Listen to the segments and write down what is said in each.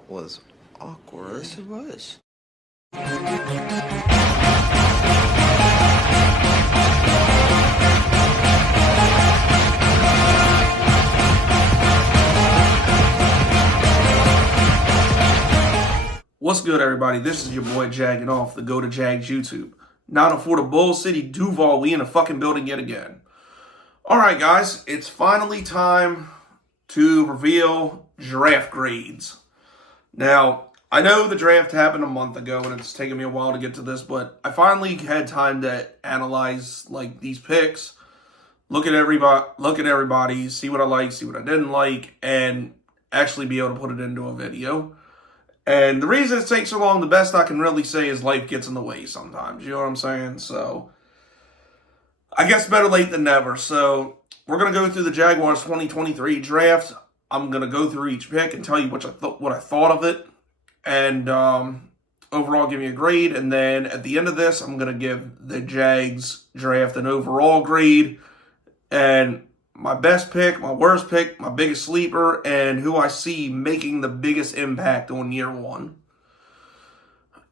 That was awkward. Yes, it was. What's good, everybody? This is your boy Jagging off the Go to Jags YouTube. Now for the Bull City Duval, we in a fucking building yet again. Alright guys, it's finally time to reveal draft grades. Now, I know the draft happened a month ago and it's taken me a while to get to this, but I finally had time to analyze like these picks, look at everybody, see what I like, see what I didn't like, and actually be able to put it into a video. And the reason it takes so long, the best I can really say is life gets in the way sometimes. You know what I'm saying? So, I guess better late than never. So, we're going to go through the Jaguars 2023 draft. I'm going to go through each pick and tell you what I thought of it. And overall give me a grade. And then at the end of this, I'm going to give the Jags draft an overall grade. And my best pick, my worst pick, my biggest sleeper, and who I see making the biggest impact on year one.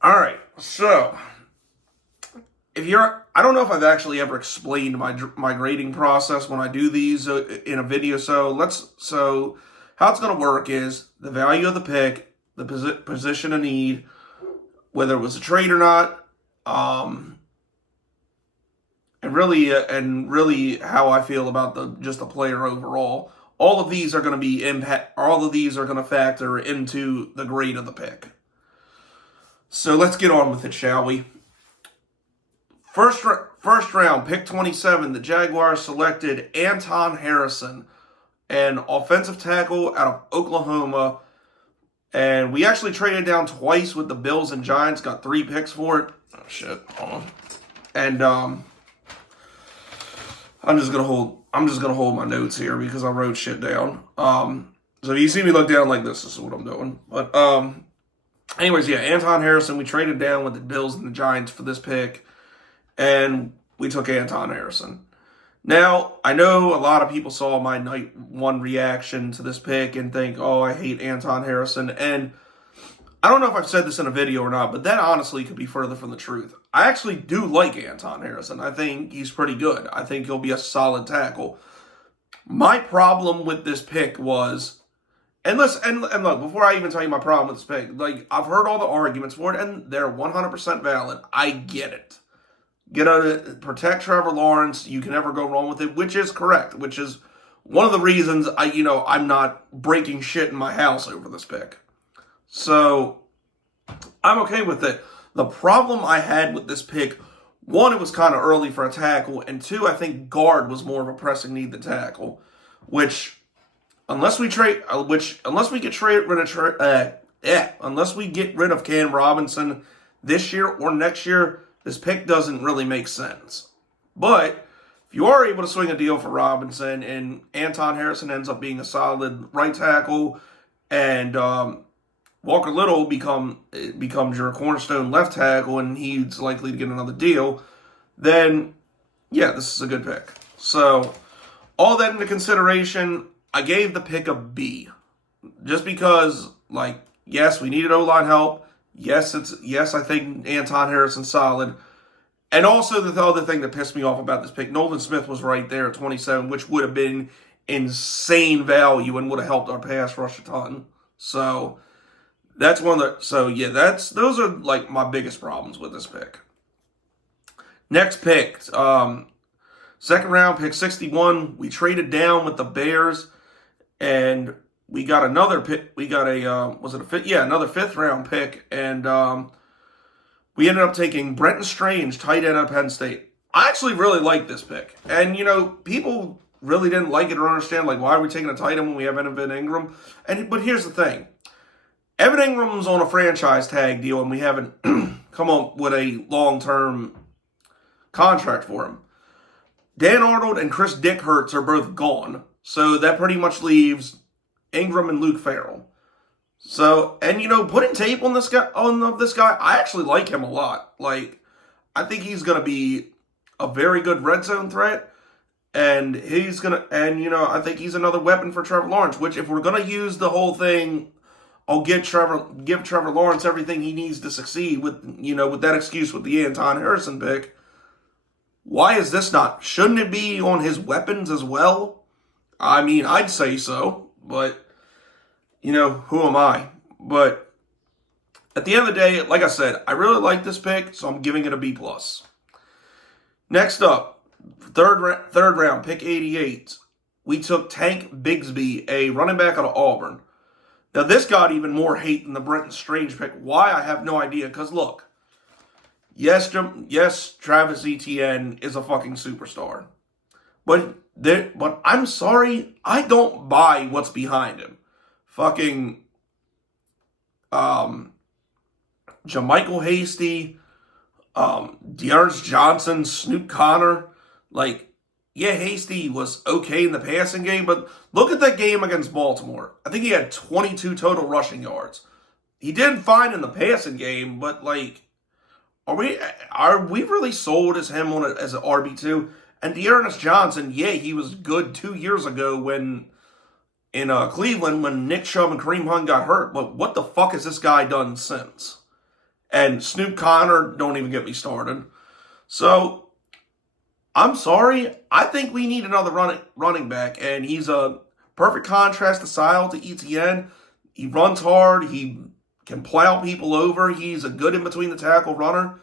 All right, so I don't know if I've actually ever explained my grading process when I do these in a video. So how it's going to work is the value of the pick, the position of need, whether it was a trade or not, and really how I feel about just the player overall. All of these are going to factor into the grade of the pick. So let's get on with it, shall we? First round, pick 27, the Jaguars selected Anton Harrison, an offensive tackle out of Oklahoma. And we actually traded down twice with the Bills and Giants, got 3 picks for it. Oh shit. Hold on. And I'm just gonna hold my notes here because I wrote shit down. So if you see me look down like this is what I'm doing. But anyways, yeah, Anton Harrison, we traded down with the Bills and the Giants for this pick, and we took Anton Harrison. Now, I know a lot of people saw my night one reaction to this pick and think, oh, I hate Anton Harrison. And I don't know if I've said this in a video or not, but that honestly could be further from the truth. I actually do like Anton Harrison. I think he's pretty good. I think he'll be a solid tackle. My problem with this pick was, and look, before I even tell you my problem with this pick, like, I've heard all the arguments for it, and they're 100% valid. I get it. Protect Trevor Lawrence. You can never go wrong with it, which is correct, which is one of the reasons I'm not breaking shit in my house over this pick. So, I'm okay with it. The problem I had with this pick, one, it was kind of early for a tackle, and two, I think guard was more of a pressing need than tackle, which, unless we get rid of Cam Robinson this year or next year, this pick doesn't really make sense. But if you are able to swing a deal for Robinson and Anton Harrison ends up being a solid right tackle, and Walker Little becomes your cornerstone left tackle, and he's likely to get another deal, then yeah, this is a good pick. So all that into consideration, I gave the pick a B, just because, like, yes, we needed O-line help. Yes, I think Anton Harrison's solid. And also the other thing that pissed me off about this pick, Nolan Smith was right there at 27, which would have been insane value and would have helped our pass rush a ton. So that's those are like my biggest problems with this pick. Next pick, second round, pick 61. We traded down with the Bears, and we got another pick. We got another 5th round pick, and we ended up taking Brenton Strange, tight end of Penn State. I actually really like this pick, and people really didn't like it or understand, like, why are we taking a tight end when we have Evan Ingram? But here's the thing: Evan Ingram's on a franchise tag deal, and we haven't come up with a long-term contract for him. Dan Arnold and Chris Dickhurts are both gone, so that pretty much leaves Ingram and Luke Farrell. So, and putting tape on this guy, I actually like him a lot. Like, I think he's going to be a very good red zone threat, and I think he's another weapon for Trevor Lawrence, which, if we're going to use the whole thing I'll give Trevor Lawrence everything he needs to succeed with that excuse with the Anton Harrison pick. Why is this not? Shouldn't it be on his weapons as well? I mean, I'd say so, but who am I? But at the end of the day, like I said, I really like this pick, so I'm giving it a B+. Next up, third round, pick 88. We took Tank Bigsby, a running back out of Auburn. Now, this got even more hate than the Brenton Strange pick. Why? I have no idea. Because, look, yes, Travis Etienne is a fucking superstar. But I'm sorry, I don't buy what's behind him. Fucking Jermichael Hasty, Dearness Jonson, Snoop Connor. Like, yeah, Hasty was okay in the passing game, but look at that game against Baltimore. I think he had 22 total rushing yards. He did fine in the passing game, but like, are we really sold as him as an RB2? And Dearness Johnson, yeah, he was good 2 years ago when in Cleveland when Nick Chubb and Kareem Hunt got hurt. But what the fuck has this guy done since? And Snoop Connor, don't even get me started. So, I'm sorry. I think we need another running back, and he's a perfect contrast to style to Etienne. He runs hard. He can plow people over. He's a good in-between the tackle runner.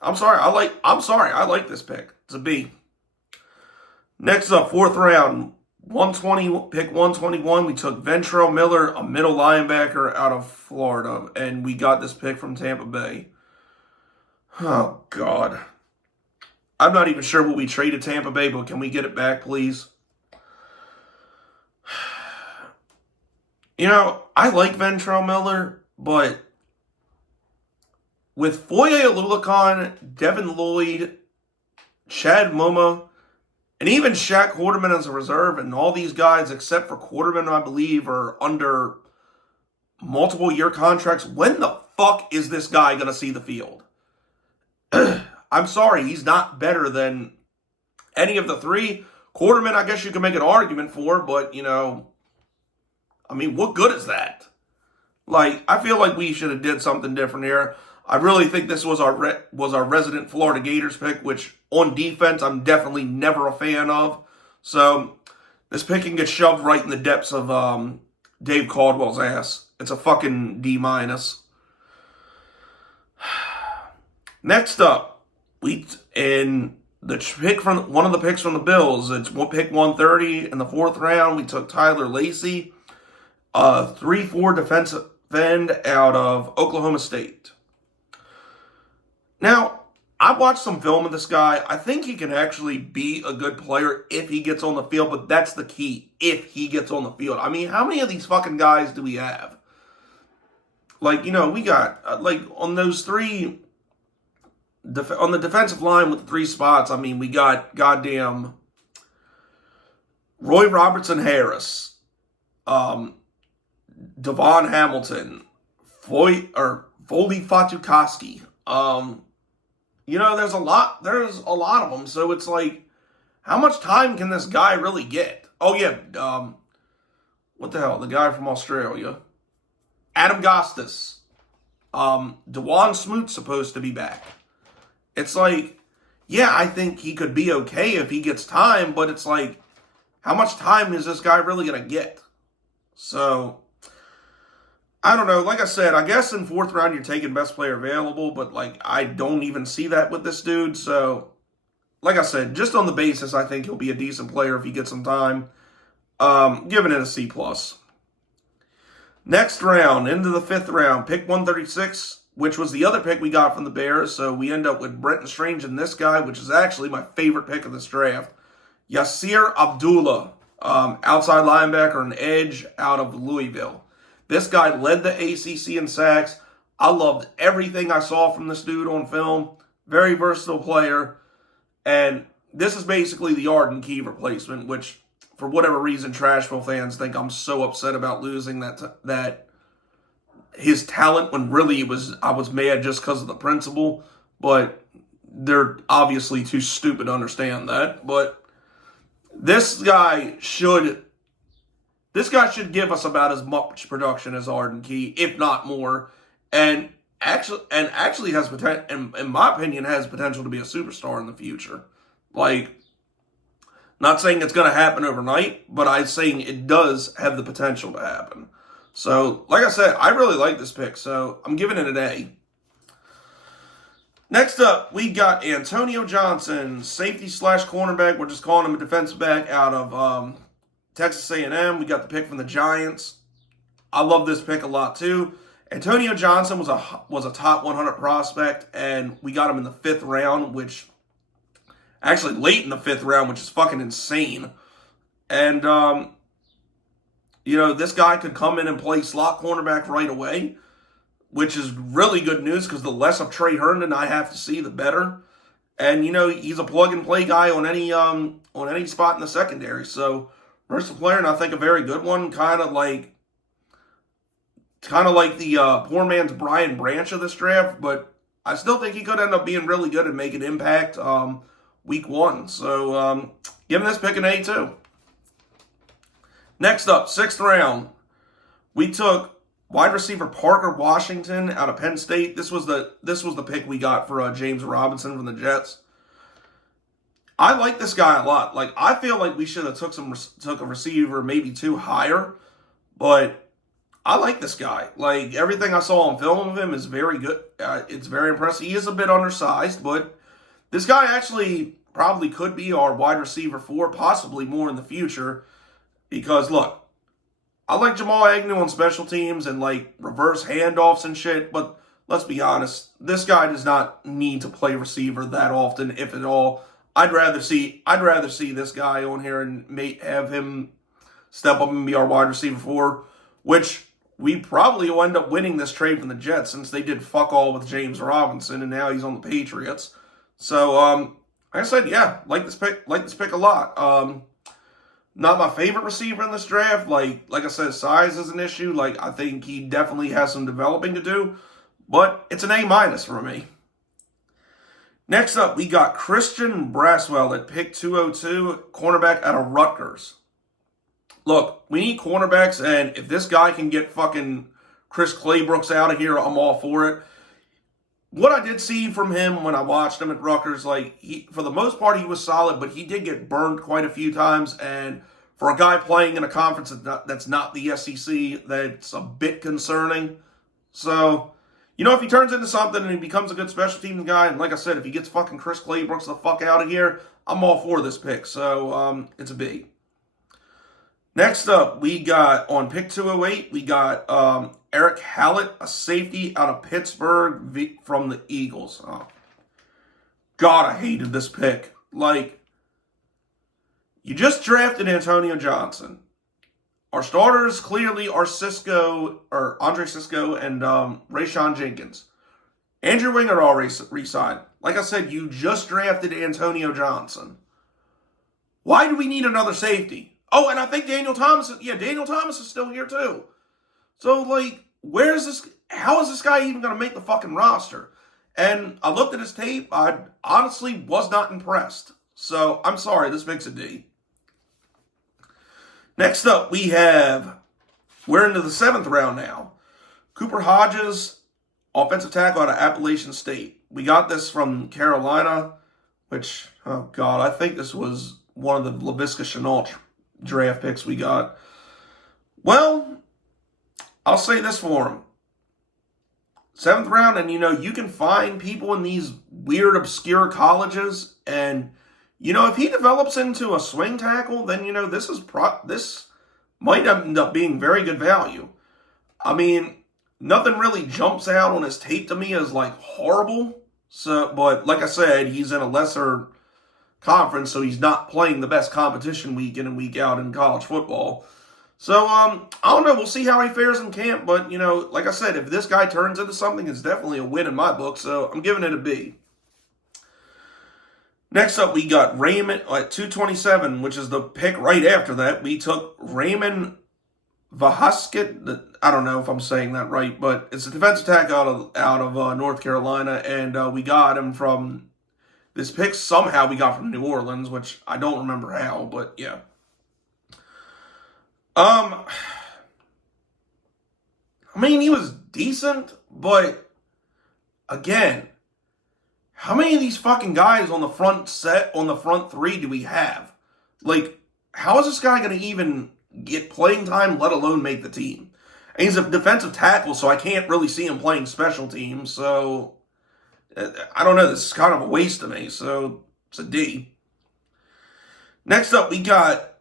I'm sorry. I like this pick. It's a B. Next up, fourth round, 120, pick 121. We took Ventrell Miller, a middle linebacker out of Florida, and we got this pick from Tampa Bay. Oh, God. I'm not even sure what we traded Tampa Bay, but can we get it back, please? I like Ventrell Miller, but with Foye Oluokun, Devin Lloyd, Chad Muma, and even Shaq Quarterman as a reserve, and all these guys, except for Quarterman, I believe, are under multiple year contracts, when the fuck is this guy going to see the field? I'm sorry, he's not better than any of the three. Quarterman, I guess you can make an argument for, but, what good is that? Like, I feel like we should have did something different here. I really think this was our resident Florida Gators pick, which on defense I'm definitely never a fan of. So this pick can get shoved right in the depths of Dave Caldwell's ass. It's a fucking D-. Next up, in the pick from one of the picks from the Bills, it's pick 130 in the fourth round. We took Tyler Lacy, 3-4 defensive end out of Oklahoma State. Now, I watched some film of this guy. I think he can actually be a good player if he gets on the field, but that's the key, if he gets on the field. I mean, how many of these fucking guys do we have? Like, we got, on those three, on the defensive line with the three spots, we got goddamn Roy Robertson Harris, Devon Hamilton, Foley Fatukowski. There's a lot of them. So it's like, how much time can this guy really get? Oh yeah, what the hell? The guy from Australia, Adam Gostis, Dewan Smoot's supposed to be back. It's like, yeah, I think he could be okay if he gets time, but it's like, how much time is this guy really gonna get? So, I don't know. Like I said, I guess in fourth round you're taking best player available, but I don't even see that with this dude. So, like I said, just on the basis, I think he'll be a decent player if he gets some time. Giving it a C+. Next round, into the fifth round, pick 136, which was the other pick we got from the Bears. So we end up with Brenton Strange and this guy, which is actually my favorite pick of this draft. Yasir Abdullah, outside linebacker and edge out of Louisville. This guy led the ACC in sacks. I loved everything I saw from this dude on film. Very versatile player. And this is basically the Arden Key replacement, which, for whatever reason, Trashville fans think I'm so upset about losing that his talent, when really I was mad just because of the principle. But they're obviously too stupid to understand that. But this guy should This guy should give us about as much production as Arden Key, if not more. And actually has potential, in my opinion, has potential to be a superstar in the future. Like, not saying it's going to happen overnight, but I'm saying it does have the potential to happen. So, like I said, I really like this pick, so I'm giving it an A. Next up, we got Antonio Jonson, safety / cornerback. We're just calling him a defensive back out of Texas A&M. We got the pick from the Giants. I love this pick a lot too. Antonio Jonson was a top 100 prospect, and we got him in the 5th round, which actually late in the 5th round, which is fucking insane. And this guy could come in and play slot cornerback right away, which is really good news because the less of Trey Herndon I have to see, the better. And he's a plug and play guy on any spot in the secondary. So versatile player, and I think a very good one. Kind of like the poor man's Brian Branch of this draft, but I still think he could end up being really good and make an impact week 1. So giving this pick an A too. Next up, 6th round, we took wide receiver Parker Washington out of Penn State. This was the pick we got for James Robinson from the Jets. I like this guy a lot. Like, I feel like we should have took a receiver, maybe 2 higher, but I like this guy. Like, everything I saw on film of him is very good. It's very impressive. He is a bit undersized, but this guy actually probably could be our wide receiver 4, possibly more in the future. Because, look, I like Jamal Agnew on special teams and, like, reverse handoffs and shit, but let's be honest, this guy does not need to play receiver that often, if at all. I'd rather see this guy on here and have him step up and be our wide receiver 4, which we probably will end up winning this trade from the Jets since they did fuck all with James Robinson and now he's on the Patriots. So, like I said, yeah, like this pick a lot. Not my favorite receiver in this draft. Like I said, size is an issue. Like, I think he definitely has some developing to do, but it's an A- for me. Next up, we got Christian Brasswell at pick 202, cornerback out of Rutgers. Look, we need cornerbacks, and if this guy can get fucking Chris Claybrooks out of here, I'm all for it. What I did see from him when I watched him at Rutgers, like, for the most part, he was solid, but he did get burned quite a few times, and for a guy playing in a conference that's not the SEC, that's a bit concerning. So, if he turns into something and he becomes a good special teams guy, and like I said, if he gets fucking Chris Claybrooks the fuck out of here, I'm all for this pick. So, it's a B. Next up, we got, on pick 208, we got Erick Hallett, a safety out of Pittsburgh from the Eagles. Oh, God, I hated this pick. Like, you just drafted Antonio Jonson. Our starters clearly are Andre Cisco and Rayshon Jenkins. Andrew Winger already re-signed. Like I said, you just drafted Antonio Jonson. Why do we need another safety? Oh, and I think Daniel Thomas is still here too. So, like, how is this guy even going to make the fucking roster? And I looked at his tape, I honestly was not impressed. So, I'm sorry, this makes a D. Next up, we're into the 7th round now. Cooper Hodges, offensive tackle out of Appalachian State. We got this from Carolina, which, oh God, I think this was one of the Laviska Shenault draft picks we got. Well, I'll say this for him. 7th round, and you can find people in these weird, obscure colleges, and if he develops into a swing tackle, then this might end up being very good value. I mean, nothing really jumps out on his tape to me as like horrible. So, but like I said, he's in a lesser conference, so he's not playing the best competition week in and week out in college football. So, I don't know. We'll see how he fares in camp. But, like I said, if this guy turns into something, it's definitely a win in my book. So, I'm giving it a B. Next up, we got Raymond at 227, which is the pick right after that. We took Raymond Vohasek. I don't know if I'm saying that right, but it's a defensive tackle out of North Carolina. And we got him from this pick. Somehow we got from New Orleans, which I don't remember how, but yeah. I mean, he was decent, but again, how many of these fucking guys on the front three do we have? Like, how is this guy going to even get playing time, let alone make the team? And he's a defensive tackle, so I can't really see him playing special teams, so I don't know. This is kind of a waste to me, so it's a D. Next up, we got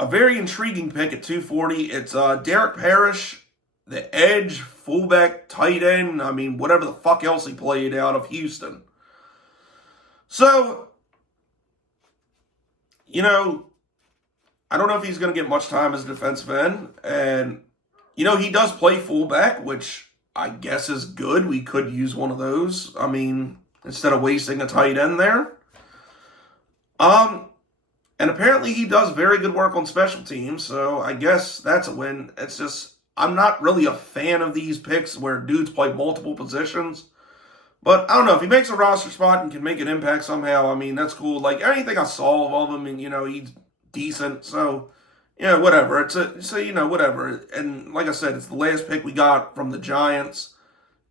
a very intriguing pick at 240. It's Derek Parish, the edge, fullback, tight end. I mean, whatever the fuck else he played out of Houston. So, you know, I don't know if he's going to get much time as a defensive end. And, you know, he does play fullback, which I guess is good. We could use one of those. I mean, instead of wasting a tight end there. And apparently he does very good work on special teams, so I guess that's a win. It's just, I'm not really a fan of these picks where dudes play multiple positions. But I don't know, if he makes a roster spot and can make an impact somehow, I mean, that's cool. Like, anything I saw of him, and, you know, he's decent, so, you know, whatever. You know, whatever. And like I said, it's the last pick we got from the Giants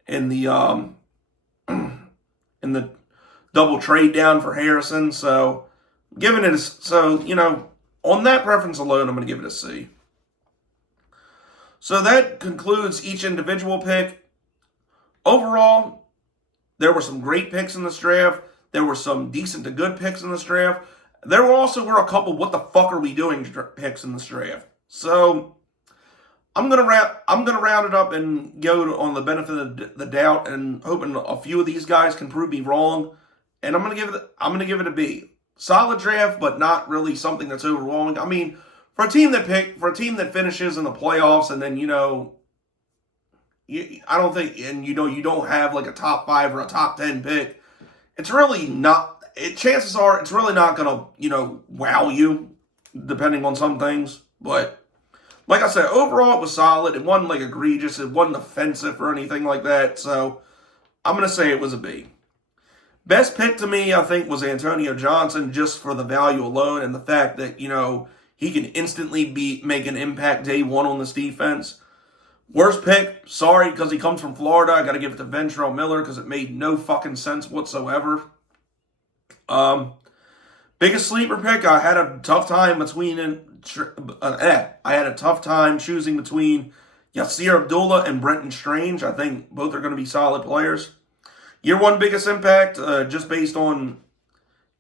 in the, in the double trade down for Harrison, so giving it a, so, you know, on that preference alone, I'm going to give it a C. So that concludes each individual pick. Overall, there were some great picks in this draft. There were some decent to good picks in this draft. There were also a couple what the fuck are we doing picks in this draft. So I'm gonna round it up and go on the benefit of the doubt, and hoping a few of these guys can prove me wrong. And I'm gonna give it a B. Solid draft, but not really something that's overwhelming. I mean, for a team that finishes in the playoffs, and then, you know, I don't think, and you know, you don't have like a top 5 or a top 10 pick. It's really not. Chances are it's really not gonna, you know, wow you, depending on some things. But like I said, overall it was solid. It wasn't like egregious. It wasn't offensive or anything like that. So I'm gonna say it was a B. Best pick to me, I think, was Antonio Jonson, just for the value alone and the fact that, you know, he can instantly make an impact day one on this defense. Worst pick, sorry, because he comes from Florida. I got to give it to Ventrell Miller because it made no fucking sense whatsoever. Biggest sleeper pick, I had a tough time choosing between Yasir Abdullah and Brenton Strange. I think both are going to be solid players. Year one biggest impact, just based on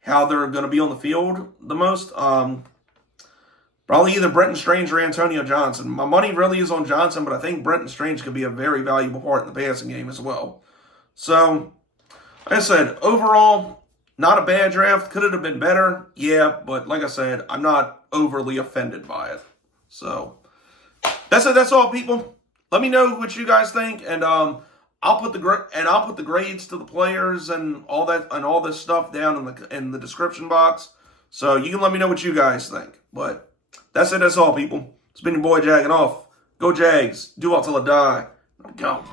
how they're going to be on the field the most. Probably either Brenton Strange or Antonio Jonson. My money really is on Jonson, but I think Brenton Strange could be a very valuable part in the passing game as well. So, like I said, overall, not a bad draft. Could it have been better? Yeah, but like I said, I'm not overly offended by it. So, that's it. That's all, people. Let me know what you guys think, and I'll put the grades to the players and all that and all this stuff down in the description box, so you can let me know what you guys think. But that's it. That's all, people. It's been your boy Jagging Off. Go Jags. Do all till I die. I'm gone.